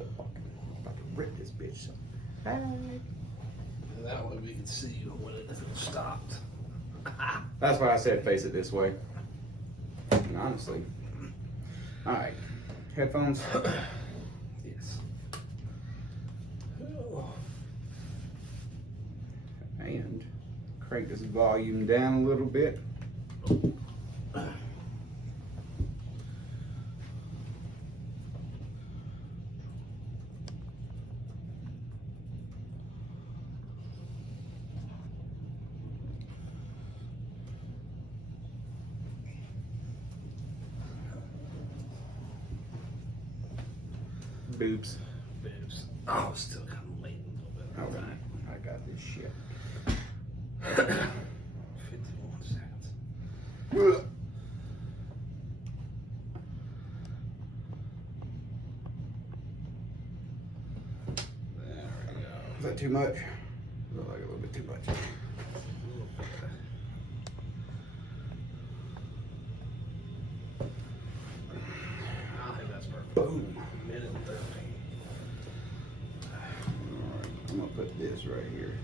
about to rip this bitch. And that way we can see when it stopped. That's why I said face it this way. And honestly. Alright. Headphones? Yes. And crank this volume down a little bit. Boobs. Boobs. Oh, still kind of late a little bit. Okay. I got this shit. 51 seconds. There we go. Is that too much? Look like a little bit too much. I think that's perfect. Boom. Minute and 13. Alright, I'm gonna put this right here.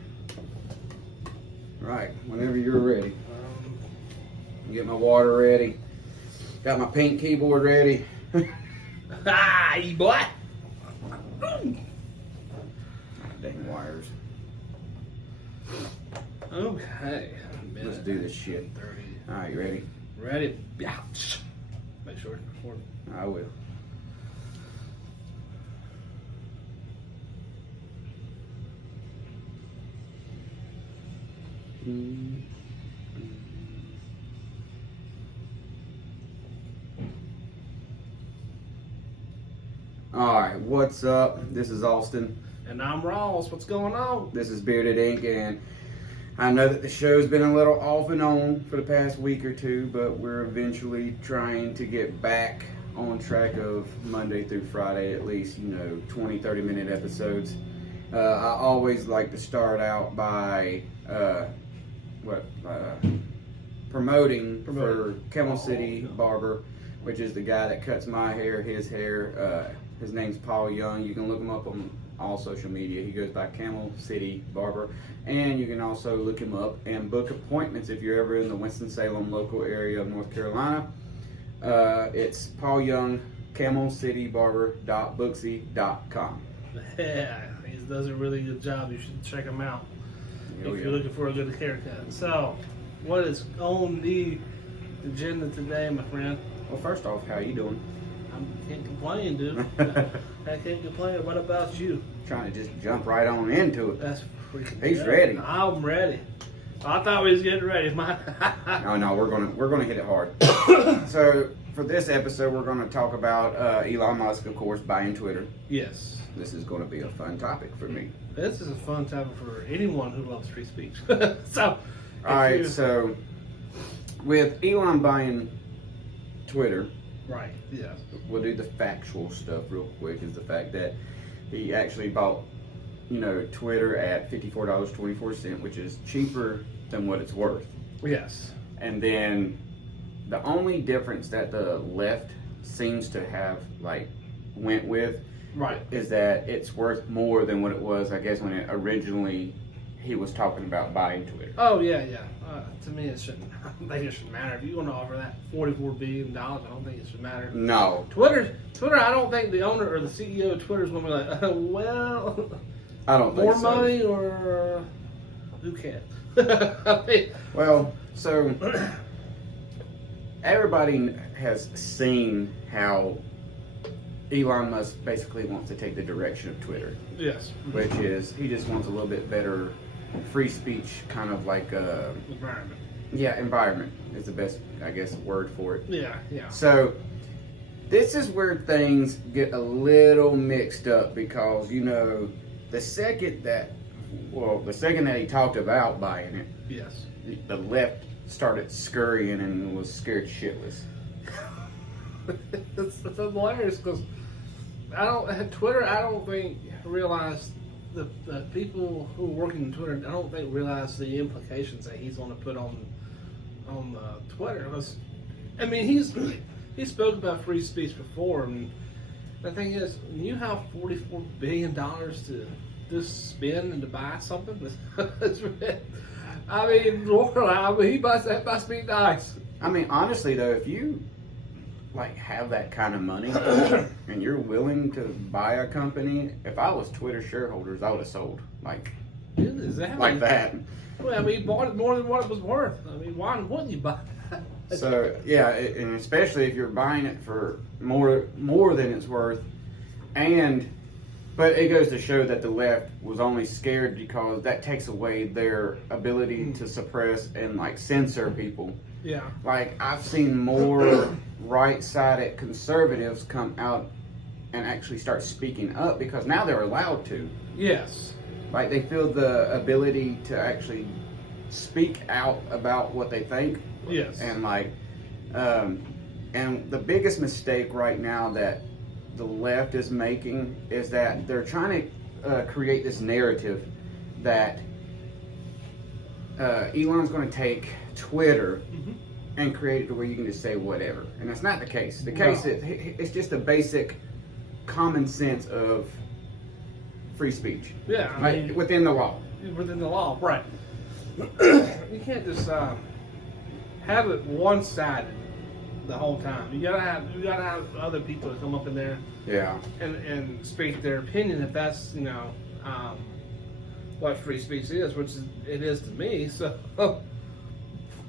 Right, whenever you're ready. Get my water ready. Got my pink keyboard ready. Ah, you boy! Dang wires. Okay. Let's do this shit. 30. Alright, you ready? Ready? Yeah. Make sure it's recording. I will. Alright, what's up? This is Austin. And I'm Ross. What's going on? This is Bearded Ink, and I know that the show's been a little off and on for the past week or two, but we're eventually trying to get back on track of Monday through Friday, at least, 20-30 minute episodes. I always like to start out by promoting for Camel City Barber, which is the guy that cuts my hair, his hair. His name's Paul Young. You can look him up on all social media. He goes by Camel City Barber. And you can also look him up and book appointments if you're ever in the Winston-Salem local area of North Carolina. It's Paul Young, camelcitybarber.booksy.com. Yeah, he does a really good job. You should check him out if you're looking for a good haircut. So, what is on the agenda today, my friend? Well, first off, how you doing? I can't complain, dude. I can't complain. What about you? Trying to just jump right on into it. That's freaking He's good. ready. I'm ready. I thought we was getting ready. No, we're gonna hit it hard. So for this episode, we're gonna talk about Elon Musk, of course, buying Twitter. Yes. This is gonna be a fun topic for me. This is a fun topic for anyone who loves free speech. So, all right. So with Elon buying Twitter, right? Yes. We'll do the factual stuff real quick. Is the fact that he actually bought, Twitter at $54.24, which is cheaper than what it's worth. Yes. And then the only difference that the left seems to have went with, right, is that it's worth more than what it was, I guess, when it originally he was talking about buying Twitter. Oh yeah. To me, it shouldn't. I don't think it should matter. If you want to offer that $44 billion, I don't think it should matter. No. Twitter. I don't think the owner or the CEO of Twitter is going to be like, well, I don't think more so. money or who cares? Well, so everybody has seen how Elon Musk basically wants to take the direction of Twitter. Yes. Which is, he just wants a little bit better free speech, kind of like environment. Yeah, environment is the best, I guess, word for it. Yeah. So this is where things get a little mixed up because, the second that he talked about buying it, Yes. the left started scurrying and was scared shitless. It's hilarious because Twitter, I don't think realized the people who are working on Twitter, I don't think realize the implications that he's going to put on Twitter. Because, I mean, he spoke about free speech before, and The thing is, when you have $44 billion to just spend and to buy something, I mean, Lord, that must be nice. I mean, honestly though, if you like have that kind of money and you're willing to buy a company, if I was Twitter shareholders, I would have sold like that. Well, I mean, he bought it more than what it was worth. I mean, why wouldn't you buy it? So yeah, and especially if you're buying it for more than it's worth, but it goes to show that the left was only scared because that takes away their ability to suppress and like censor people. Yeah. Like I've seen more right-sided conservatives come out and actually start speaking up because now they're allowed to. Yes. Like they feel the ability to actually speak out about what they think. Yes. And like, and the biggest mistake right now that the left is making is that they're trying to create this narrative that Elon's going to take Twitter and create it to where you can just say whatever, and that's not the case. The case is it's just a basic common sense of free speech. Yeah, I mean, within the law. Within the law, right? You can't just have it one-sided the whole time. You gotta have other people to come up in there, Yeah, and speak their opinion if that's what free speech is, which it is to me. So,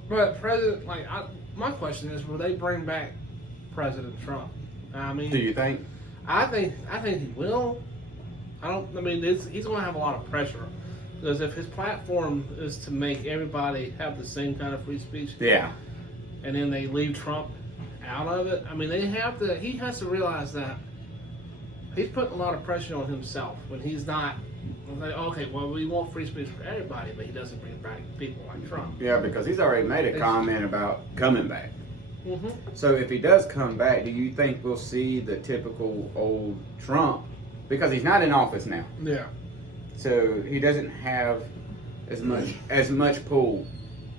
but my question is, will they bring back President Trump? I mean, do you think? I think he will. He's going to have a lot of pressure because if his platform is to make everybody have the same kind of free speech, Yeah. and then they leave Trump out of it. I mean, he has to realize that he's putting a lot of pressure on himself when he's not like, okay, well, we want free speech for everybody, but he doesn't bring back people like Trump. Yeah, because he's already made a comment about coming back. Mm-hmm. So if he does come back, do you think we'll see the typical old Trump? Because he's not in office now, Yeah. so he doesn't have as much pull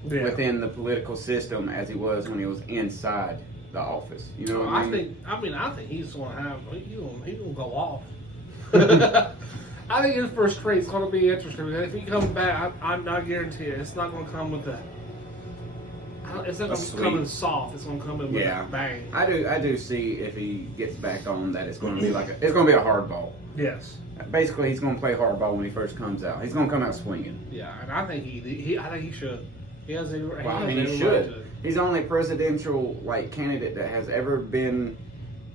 Yeah. within the political system as he was when he was inside the office. You know what I mean? I think he's going to have. He's going to go off. I think his first trait's going to be interesting. If he comes back, I'm not guaranteeing it's not going to come with it's not going to come in soft. It's going to come in with a bang. I do see if he gets back on that it's going to be it's going to be a hard ball. Yes. Basically, he's going to play hardball when he first comes out. He's going to come out swinging. Yeah, and I think he should. He has a. Well, I mean, he should. He's the only presidential candidate that has ever been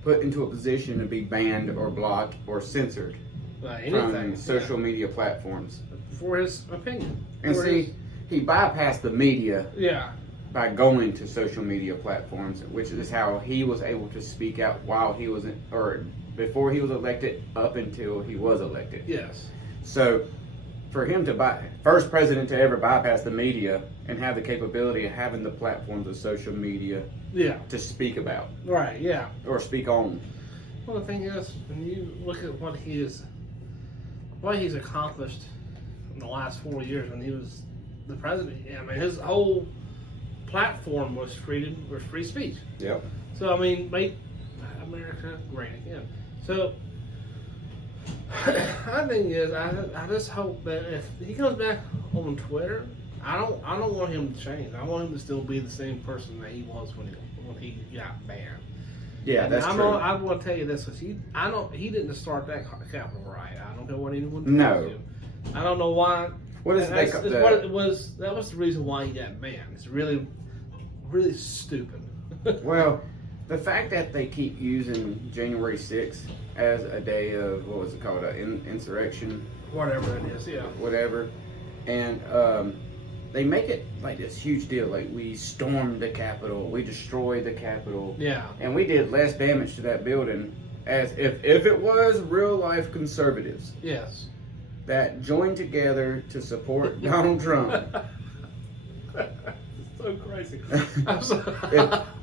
put into a position to be banned or blocked or censored from social media platforms for his opinion. And he bypassed the media. Yeah. By going to social media platforms, which is how he was able to speak out while he was before he was elected up until he was elected. Yes. So for him to first president to ever bypass the media and have the capability of having the platforms of social media to speak about. Right, yeah. Or speak on. Well, the thing is, when you look at what he's accomplished in the last 4 years when he was the president, I mean, his whole platform was free speech. Yep. So, I mean, make America great again. So, I think I just hope that if he comes back on Twitter, I don't want him to change. I want him to still be the same person that he was when he got banned. Yeah, and that's true. I want to tell you this because he didn't start that Capitol riot. I don't know what anyone tells you. I don't know why. What is what it was? That was the reason why he got banned. It's really, really stupid. Well, the fact that they keep using January 6th as a day of, what was it called, insurrection? Whatever it is, yeah. Whatever. And they make it like this huge deal. Like, we stormed the Capitol, we destroyed the Capitol. Yeah. And we did less damage to that building as if it was real life conservatives. Yes. That joined together to support Donald Trump. So crazy.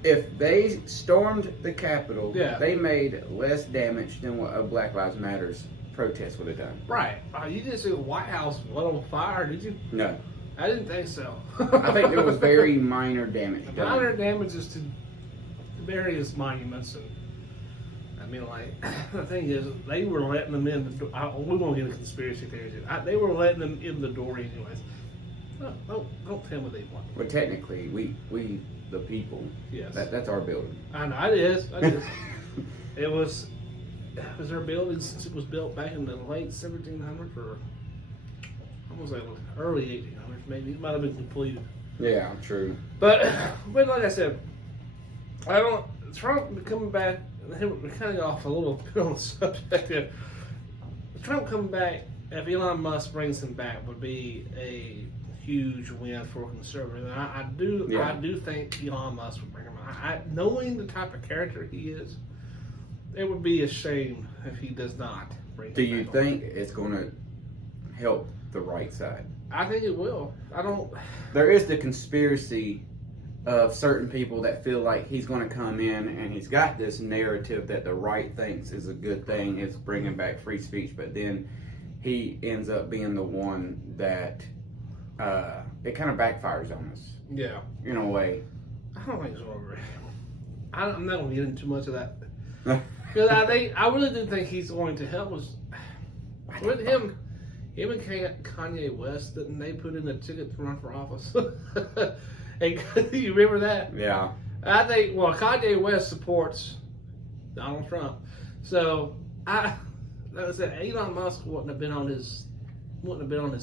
if they stormed the Capitol, yeah. they made less damage than what a Black Lives Matters protest would have done. Right. You didn't see the White House lit on fire, did you? No. I didn't think so. I think there was very minor damage done. Minor damages to various monuments and mean, like, the thing is, they were letting them in the door. We're going to get a conspiracy theory. They were letting them in the door anyways. Don't tell me they want. Well, technically, we the people. Yes. That's our building. I know, it is. It was their building since it was built back in the late 1700s or I was like early 1800s, maybe. It might have been completed. Yeah, true. But like I said, Trump coming back, we kind of got off a little bit on the subject here. Trump coming back, if Elon Musk brings him back, would be a huge win for conservatives. And I do think Elon Musk would bring him back. Knowing the type of character he is, it would be a shame if he does not bring him back. Do you think it's going to help the right side? I think it will. There is the conspiracy of certain people that feel like he's going to come in and he's got this narrative that the right thinks is a good thing, it's bringing back free speech, but then he ends up being the one that it kind of backfires on us. Yeah. In a way. I don't think it's over. I'm not going to get into too much of that. Because I really do think he's going to help us. With him and Kanye West, didn't they put in a ticket to run for office? Hey, you remember that? Yeah. I think, Kanye West supports Donald Trump. So, like I said, Elon Musk wouldn't have been on his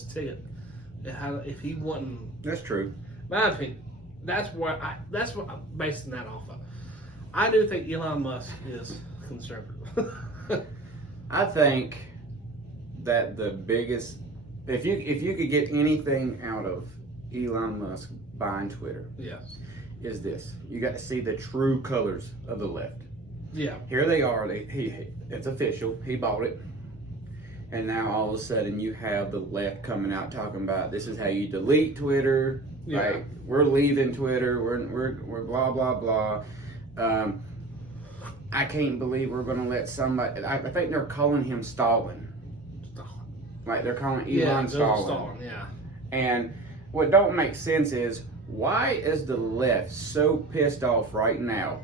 ticket if he wasn't. That's true. My opinion. That's what I'm basing that off of. I do think Elon Musk is conservative. I think that the biggest, if you could get anything out of Elon Musk buying Twitter, yes, is this: you got to see the true colors of the left. Yeah. Here they are. It's official. He bought it, and now all of a sudden you have the left coming out talking about this is how you delete Twitter. Yeah. Like, we're leaving Twitter. We're blah blah blah. I can't believe we're going to let somebody. I think they're calling him Stalin. Like, they're calling Elon Stalin. Yeah. And what don't make sense is, why is the left so pissed off right now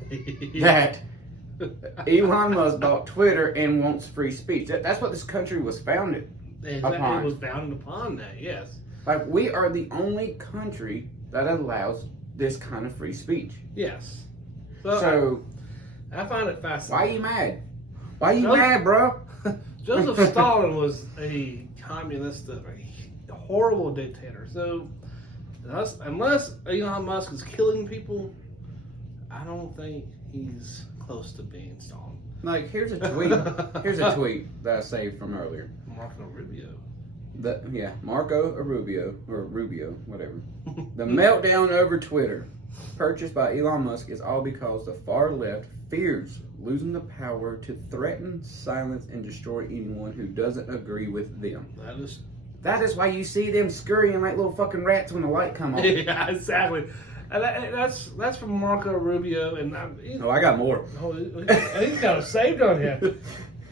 that Elon Musk bought Twitter and wants free speech? That's what this country was founded upon. It was founded upon that, yes. Like, we are the only country that allows this kind of free speech. Yes. So I find it fascinating. Why are you mad? Why are you mad, bro? Joseph Stalin was a communist, a horrible dictator. So, unless Elon Musk is killing people, I don't think he's close to being Stalin. Like, here's a tweet. Here's a tweet that I saved from earlier. Marco Rubio. Marco or Rubio, whatever. The meltdown over Twitter, purchased by Elon Musk, is all because the far left fears losing the power to threaten, silence, and destroy anyone who doesn't agree with them. That is why you see them scurrying like little fucking rats when the light come on. Yeah, exactly. And that's from Marco Rubio, and I got more. He's got it saved on here.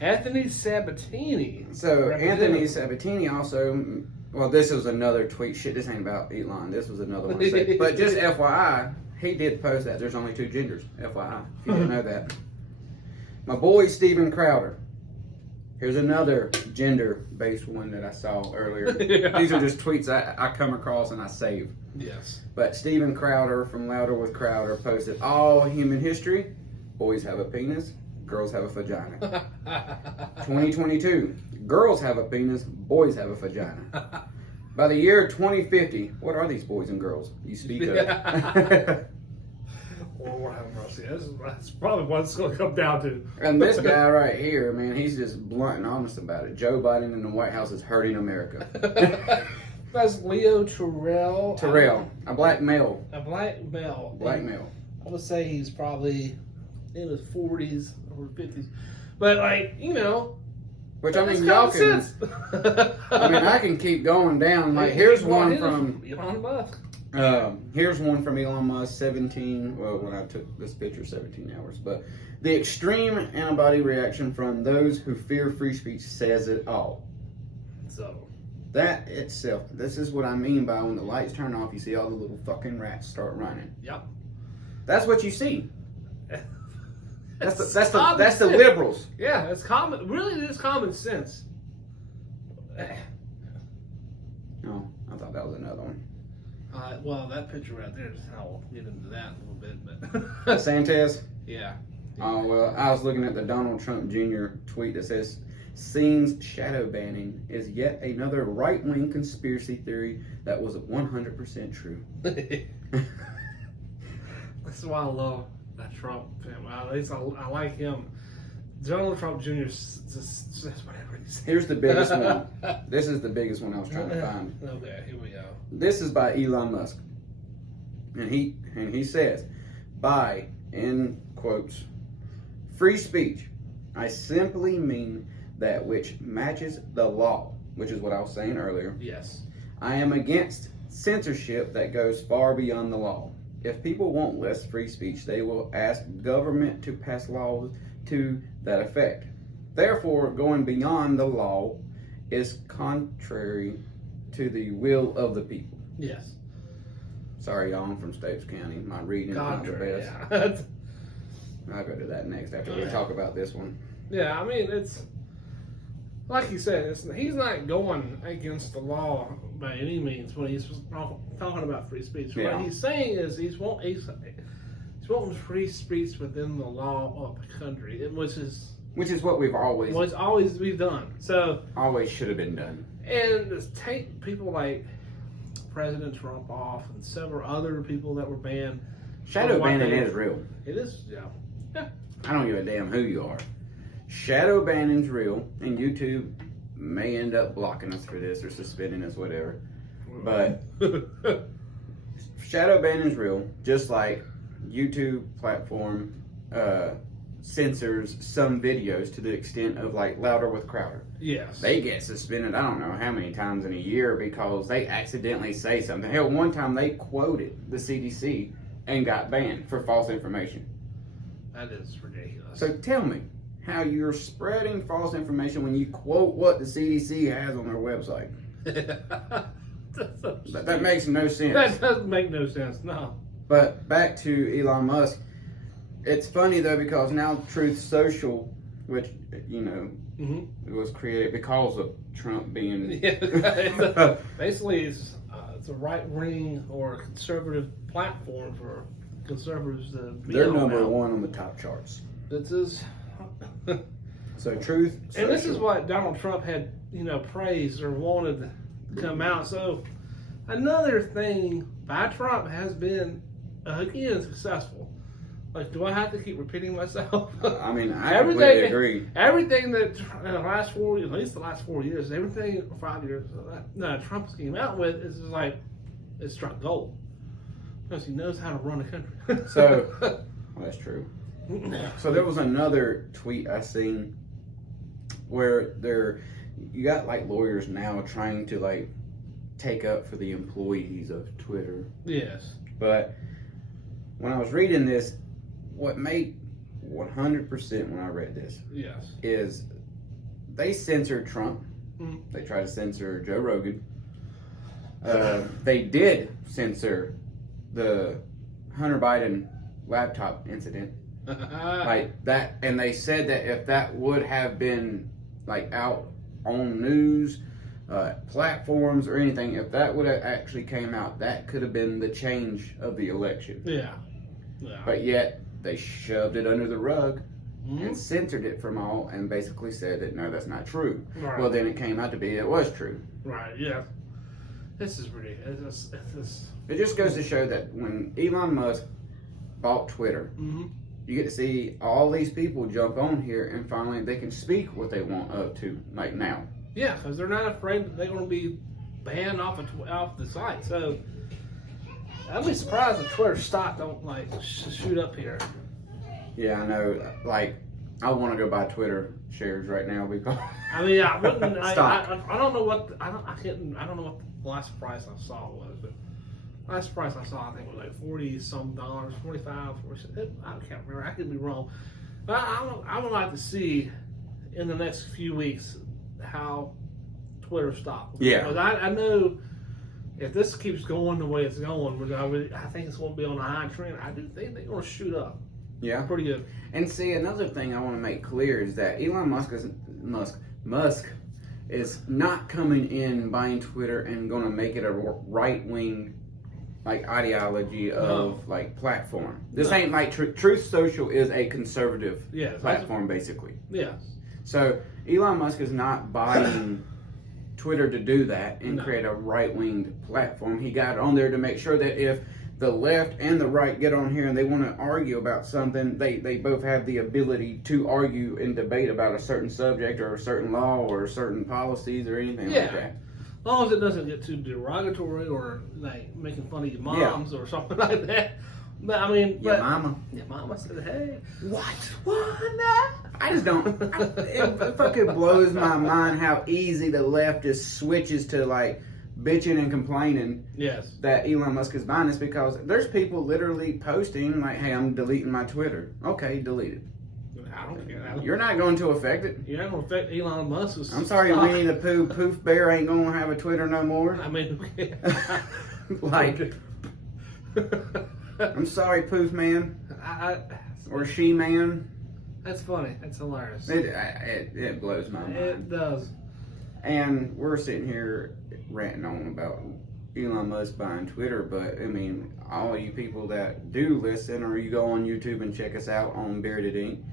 Anthony Sabatini. So Anthony Sabatini also. Well, this was another tweet. Shit, this ain't about Elon. This was another one. But just FYI, he did post that there's only two genders. FYI, if you didn't know that. My boy Steven Crowder. Here's another gender-based one that I saw earlier. Yeah. These are just tweets I come across and I save. Yes. But Steven Crowder from Louder with Crowder posted, all human history, boys have a penis, girls have a vagina. 2022, girls have a penis, boys have a vagina. By the year 2050, what are these boys and girls you speak of? Lord have mercy. That's probably what it's going to come down to. And this guy right here, man, he's just blunt and honest about it. Joe Biden in the White House is hurting America. That's Leo Terrell. A black male. A black male. Black male. I would say he's probably in his 40s or 50s. But, like, you know. Which, I mean, y'all can. I mean, I can keep going down. Like, here's one from Elon Musk. Here's one from Elon Musk, 17, well, when I took this picture, 17 hours. But the extreme antibody reaction from those who fear free speech says it all. So. That itself, this is what I mean by when the lights turn off, you see all the little fucking rats start running. Yep. That's what you see. That's the Common sense. liberals. Yeah, it's common. Really, it is common sense. Oh, I thought that was another one. Well, that picture right there, I'll get into that a little bit, but Sanchez. yeah. Oh well, I was looking at the Donald Trump Jr. tweet that says, "Seems shadow banning is yet another right-wing conspiracy theory that was 100% true." This is why I love that Trump family. At least I like him. Donald Trump Jr. Just whatever he says. Here's the biggest one. This is the biggest one I was trying to find. Okay, here we go. This is by Elon Musk, and he says, by, in quotes, free speech, I simply mean that which matches the law, which is what I was saying earlier. Yes. I am against censorship that goes far beyond the law. If people want less free speech, they will ask government to pass laws to that effect. Therefore, going beyond the law is contrary to the will of the people. Yes. Sorry, y'all, I'm from Staples County. My reading is not the Contrary, best. yeah. I'll go to that next after we talk about this one. Yeah, I mean, it's like you said, he's not going against the law by any means when he's talking about free speech. Yeah. What he's saying is he's wanting free speech within the law of the country, which is what we've always we've done. So always should have been done. and just take people like President Trump off and several other people that were banned. Shadow banning is real. It is, yeah. I don't give a damn who you are. Shadow banning's real, and YouTube may end up blocking us for this or suspending us, whatever. But shadow banning's real, just like YouTube platform censors some videos to the extent of like Louder with Crowder. Yes. They get suspended, I don't know how many times in a year because they accidentally say something. Hell, one time they quoted the CDC and got banned for false information. That is ridiculous. So tell me how you're spreading false information when you quote what the CDC has on their website. That makes no sense. That doesn't make no sense, no. But back to Elon Musk. It's funny though because now Truth Social, which it was created because of Trump being. Basically, it's a right wing or a conservative platform for conservatives to be They're on number now. one on the top charts. This is. So Truth Social. And this is what Donald Trump had, praised or wanted to come out. So another thing by Trump has been, again, successful. Like, do I have to keep repeating myself? I mean, I completely agree. Everything that in the last 4 years, at least the last 4 years, everything 5 years that Trump came out with is just like, it struck gold. Because he knows how to run a country. So, well, that's true. So there was another tweet I seen where you got like lawyers now trying to like take up for the employees of Twitter. Yes. But when I was reading this, what made 100% when I read this Yes. is they censored Trump. Mm. They tried to censor Joe Rogan. They did censor the Hunter Biden laptop incident. Like that, and they said that if that would have been like out on news platforms or anything, if that would have actually came out, that could have been the change of the election. Yeah. But yet they shoved it under the rug Mm-hmm. and censored it from all, and basically said that no, that's not true. Right. Well, then it came out to be it was true. Right. Yeah. This is ridiculous. It just goes to show that when Elon Musk bought Twitter, Mm-hmm. you get to see all these people jump on here and finally they can speak what they want up to, like now. Yeah, because they're not afraid that they're going to be banned off the site. So I'd be surprised if Twitter stock don't like shoot up here. Yeah, I know. Like, I want to go buy Twitter shares right now because I mean, I wouldn't. I don't know what I don't know what the last price I saw was, but last price I saw I think was like $40-some, 45, 40. I can't remember. I could be wrong. But I would like to see in the next few weeks how Twitter stock. Yeah. Because I know if this keeps going the way it's going, which I think it's going to be on a high trend. I do think they're going to shoot up. Yeah. Pretty good. And see, another thing I want to make clear is that Elon Musk is not coming in buying Twitter and going to make it a right wing like ideology of like platform. This ain't like Truth Social is a conservative platform basically. Yes. So Elon Musk is not buying Twitter to do that and create a right wing platform. He got on there to make sure that if the left and the right get on here and they want to argue about something, they both have the ability to argue and debate about a certain subject or a certain law or certain policies or anything like that. As long as it doesn't get too derogatory or like making fun of your moms or something like that. But I mean, Your mama said, "Hey, what? I just don't. It fucking blows my mind how easy the left just switches to like bitching and complaining that Elon Musk is buying this, because there's people literally posting like, hey, I'm deleting my Twitter. Okay, delete it. I don't care. You're not going to affect it. You're not going to affect Elon Musk's I'm sorry, Winnie the Pooh Poof Bear ain't going to have a Twitter no more. I mean, like, I'm sorry, Poof Man. Or She Man. That's funny. That's hilarious. It blows my mind. It does. And we're sitting here ranting on about Elon Musk buying Twitter, but I mean, all you people that do listen, or you go on YouTube and check us out on Bearded Ink,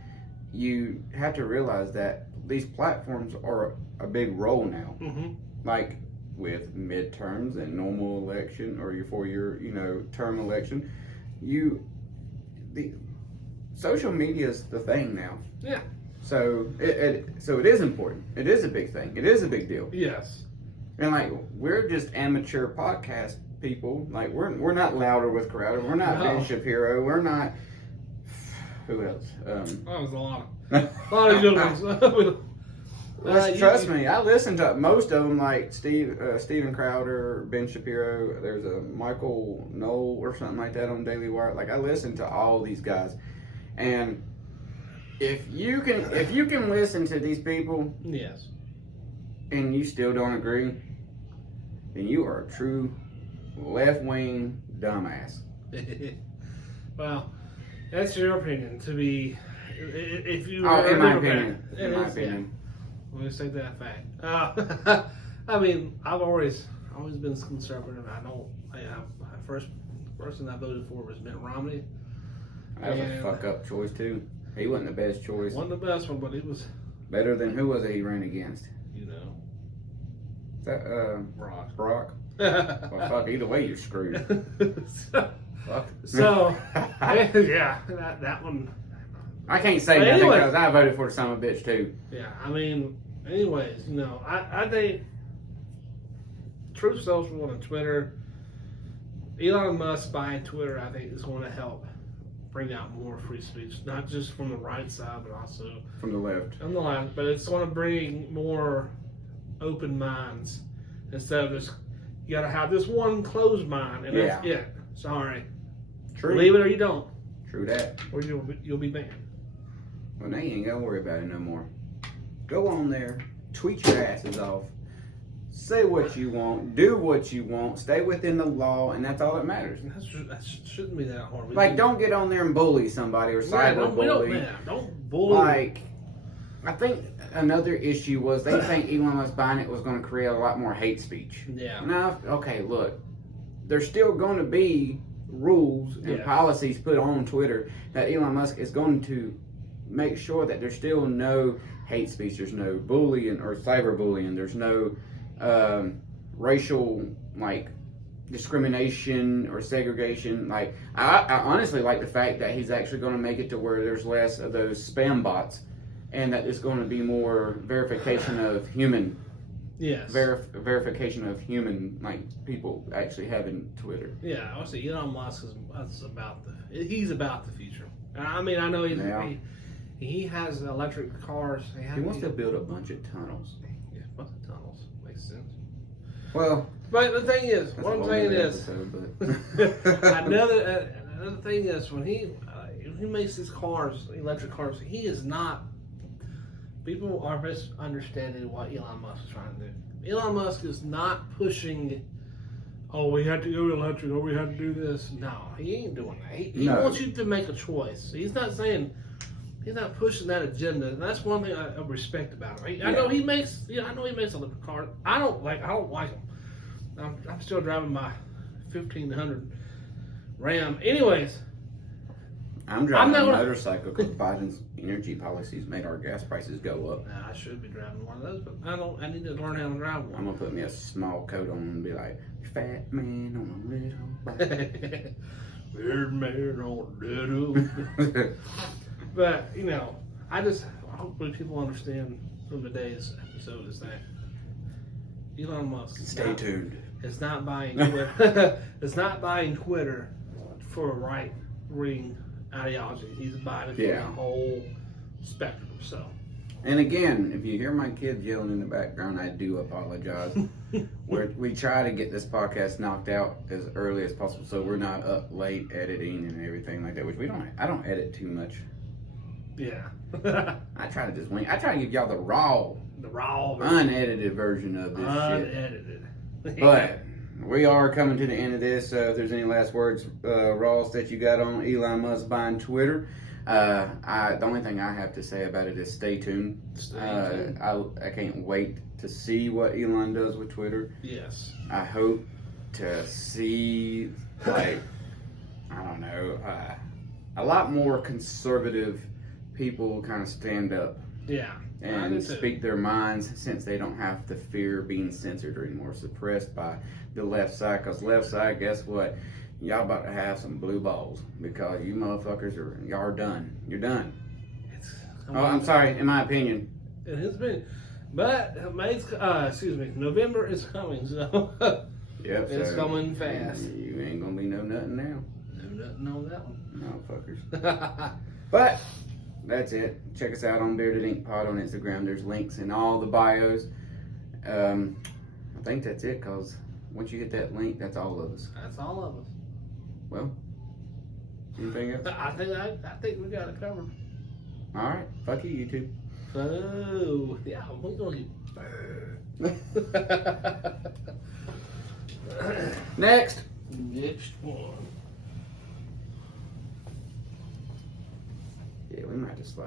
you have to realize that these platforms are a big role now. Mm-hmm. Like with midterms and normal election, or your 4-year, term election, the social media is the thing now. Yeah. So it is important. It is a big thing. It is a big deal. Yes. And like, we're just amateur podcast people. Like, we're not Louder with Crowder. We're not Ben Shapiro. We're not. Who else? That was a lot of good ones. Trust me, I listen to most of them. Like Steven Crowder, Ben Shapiro. There's a Michael Knoll or something like that on Daily Wire. Like, I listen to all these guys, and if you can listen to these people, yes, and you still don't agree, then you are a true left-wing dumbass. Well, that's your opinion. To be, if you in my opinion, let me say that fact. I mean, I've always been conservative. The first person I voted for was Mitt Romney. That was a fuck up choice too. He wasn't the best choice. Wasn't the best one, but he was better than who was it he ran against? Is that Brock? Well, fuck. Either way, you're screwed. So yeah, that one. I can't say nothing because I voted for the son of a bitch too. Yeah, I mean, anyways, I think Truth Social and Twitter, Elon Musk buying Twitter, I think is going to help bring out more free speech, not just from the right side, but also from the left. From the left, but it's going to bring more open minds instead of just you got to have this one closed mind, and that's it. Sorry, true. Believe it or you don't. True that. Or you'll be banned. Well, now you ain't gotta worry about it no more. Go on there, tweet your asses off, say what you want, do what you want, stay within the law, and that's all that matters. That shouldn't be that hard. Like, don't get on there and bully somebody or cyberbully. Don't bully. Like, I think another issue was they think Elon Musk buying it was going to create a lot more hate speech. Yeah. Now, okay, look, there's still going to be rules and policies put on Twitter that Elon Musk is going to make sure that there's still no hate speech, there's no bullying or cyberbullying, there's no racial like discrimination or segregation. Like, I honestly like the fact that he's actually going to make it to where there's less of those spam bots, and that it's going to be more verification of human. Yes. Verification of human, like, people actually having Twitter. Yeah, I would say Elon Musk he's about the future. I mean, I know he has electric cars. He wants to build a bunch of tunnels. Yeah, a bunch of tunnels. Makes sense. Well, but the thing is, what I'm saying is, another thing is, when he makes his cars, electric cars, he is not. People are misunderstanding what Elon Musk is trying to do. Elon Musk is not pushing oh, we had to go electric, or we had to do this. No, he ain't doing that. He No. wants you to make a choice. He's not saying, he's not pushing that agenda. And that's one thing I respect about him. I know he makes, I know he makes electric cars. I don't like them. I'm still driving my 1500 Ram. Anyways, I'm driving not a gonna- motorcycle because Biden's energy policies made our gas prices go up. I should be driving one of those, but I don't. I need to learn how to drive I'm one. gonna put me a small coat on and be like, fat man on a little bike. Weird man on a little. But hopefully people understand from today's episode is that Elon Musk. Stay tuned. It's not buying Twitter. It's not buying Twitter for a right wing ideology. He's buying it for the whole spectrum. So. And again, if you hear my kids yelling in the background, I do apologize. We try to get this podcast knocked out as early as possible, so we're not up late editing and everything like that. Which I don't edit too much. Yeah. I try to just wing. I try to give y'all the raw, unedited version of this shit. Unedited. But we are coming to the end of this. If there's any last words, Ross, that you got on Elon Musk buying Twitter, the only thing I have to say about it is stay tuned. I can't wait to see what Elon does with Twitter. Yes. I hope to see, like, I don't know, a lot more conservative people kind of stand up. Yeah. And speak their minds, since they don't have to fear being censored or anymore, suppressed by the left side. Because left side, guess what? Y'all about to have some blue balls, because you motherfuckers y'all are done. You're done. I'm sorry, in my opinion. It has been, but November is coming, so Yep, it's coming fast. You ain't gonna be no nothing now. No nothing on that one. No fuckers. But that's it. Check us out on Bearded Ink Pod on Instagram. There's links in all the bios. I think that's it, because once you hit that link, that's all of us. That's all of us. Well, anything else? I think we got it covered. All right. Fuck you, YouTube. Oh, yeah, we're gonna get Next one. Yeah, we might just slide.